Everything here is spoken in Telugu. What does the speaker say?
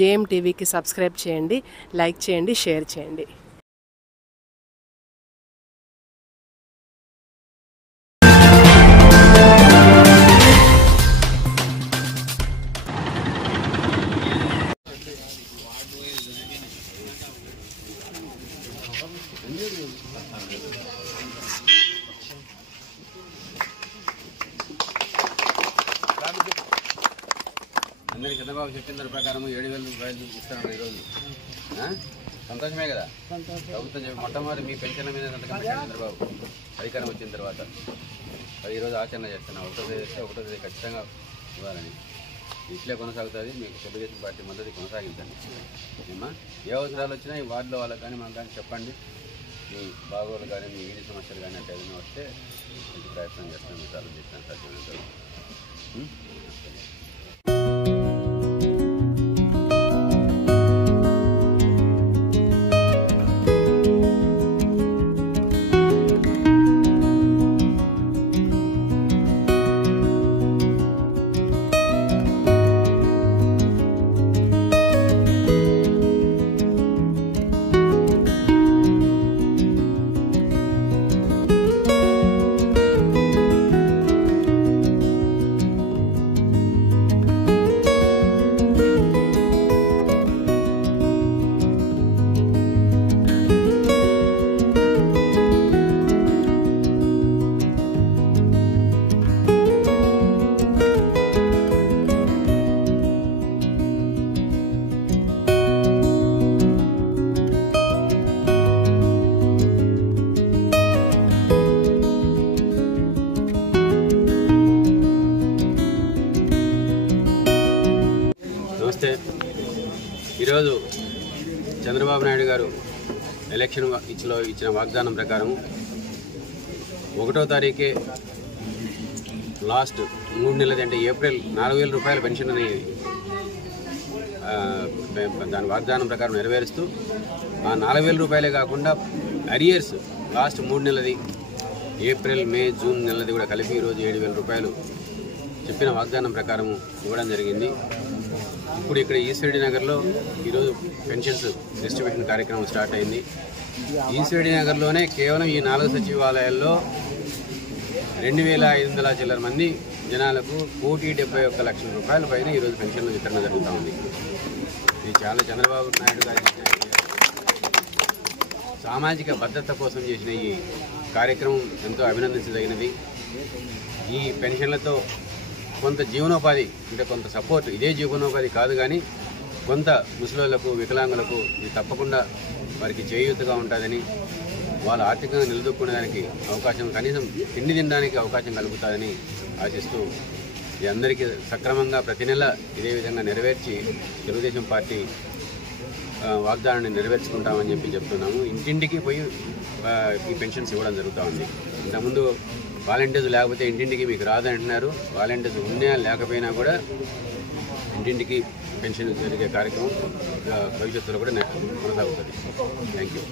జేఎం టీవీకి సబ్స్క్రైబ్ చేయండి, లైక్ చేయండి, షేర్ చేయండి. అందరికి చంద్రబాబు చెప్పిన ప్రకారం 7,000 రూపాయలు ఇస్తున్నారు ఈరోజు. సంతోషమే కదా. ప్రభుత్వం చెప్పి మొట్టమొదటి మీ పెన్షన్ల మీద సంతకం పెట్టారు చంద్రబాబు అధికారం వచ్చిన తర్వాత. అది ఈరోజు ఆచరణ చేస్తున్నాం. ఒకటో తేదీ ఖచ్చితంగా ఇవ్వాలని. ఇట్లే కొనసాగుతుంది. మీకు తెలుగుదేశం పార్టీ మద్దతు కొనసాగించండి. ఏమా ఏ అవసరాలు వచ్చినా ఈ వార్డులో వాళ్ళకి కానీ మనకు కానీ చెప్పండి. మీ బాగోలు కానీ మీ వీధి సమస్యలు కానీ అంటే ఏదైనా వస్తే మంచి ప్రయత్నం చేస్తాను. మీ సార్లు చేస్తాను సాధ్యమైనంత. నమస్తే. ఈరోజు చంద్రబాబు నాయుడు గారు ఎలక్షన్ ఇచ్చిన వాగ్దానం ప్రకారం 1వ తారీఖే లాస్ట్ 3 నెలది అంటే ఏప్రిల్ 4,000 రూపాయల పెన్షన్ అనేది దాని వాగ్దానం ప్రకారం నెరవేరుస్తూ ఆ 4,000 రూపాయలే కాకుండా అరియర్స్ లాస్ట్ 3 నెలది ఏప్రిల్, మే, జూన్ నెలది కూడా కలిపి ఈరోజు 7,000 రూపాయలు చెప్పిన వాగ్దానం ప్రకారం ఇవ్వడం జరిగింది. ఇప్పుడు ఇక్కడ ఈశ్వరెడ్డి నగర్లో ఈరోజు పెన్షన్స్ డిస్ట్రిబ్యూషన్ కార్యక్రమం స్టార్ట్ అయింది. ఈశ్వరెడ్డి నగర్లోనే కేవలం ఈ 4 సచివాలయాల్లో 2,500 చిల్లర మంది జనాలకు 1,71,00,000 రూపాయల పైన ఈరోజు పెన్షన్ల వితరణ జరుగుతూ ఉంది. ఇది చాలా చంద్రబాబు నాయుడు గారు సామాజిక భద్రత కోసం చేసిన ఈ కార్యక్రమం ఎంతో అభినందించదగినది. ఈ పెన్షన్లతో కొంత జీవనోపాధి అంటే కొంత సపోర్ట్, ఇదే జీవనోపాధి కాదు కానీ కొంత ముసలోళ్లకు, వికలాంగులకు ఇది తప్పకుండా వారికి చేయూతగా ఉంటుందని, వాళ్ళు ఆర్థికంగా నిలదొక్కునేదానికి అవకాశం, కనీసం తిండి తినడానికి అవకాశం కలుగుతుందని ఆశిస్తూ ఇది అందరికీ సక్రమంగా ప్రతి నెల ఇదే విధంగా నెరవేర్చి తెలుగుదేశం పార్టీ వాగ్దానాన్ని నెరవేర్చుకుంటామని చెప్తున్నాము. ఇంటింటికి పోయి ఈ పెన్షన్స్ ఇవ్వడం జరుగుతూ ఉంది. ఇంతకుముందు వాలంటీర్స్ లేకపోతే ఇంటింటికి మీకు రాదంటున్నారు. వాలంటీర్స్ ఉన్నా లేకపోయినా కూడా ఇంటింటికి పెన్షన్ జరిగే కార్యక్రమం భవిష్యత్తులో కూడా కొనసాగుతుంది. Thank you.